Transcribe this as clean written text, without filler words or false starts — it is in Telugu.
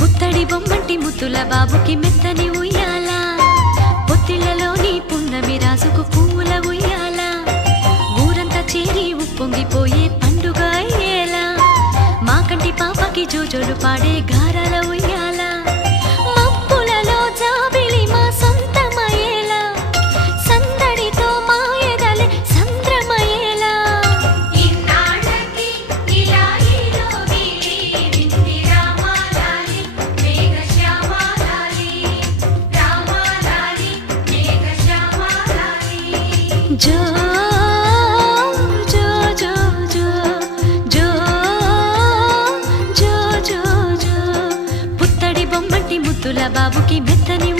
పుత్తడి బొమ్మంటి ముద్దుల బాబుకి మెత్తని ఉయ్యాల పొత్తిళ్లలోని పున్నమి రాసుకు పూల ఉయ్యాల ఊరంతా చేరి ఉప్పొంగిపోయే పండుగ అయ్యేలా మా కంటి పాపకి జోజోలు పాడే గారాల ఉయ్యాల మబ్బులలో జాబిలి మా సొంతమయ్యేలా సందడితో మా ఎదలే సంద్రమయ్యేలా జో జో జో జో జో జో జో జో పుత్తడి బొమ్మటి ముద్దుల బాబుకి మెత్తని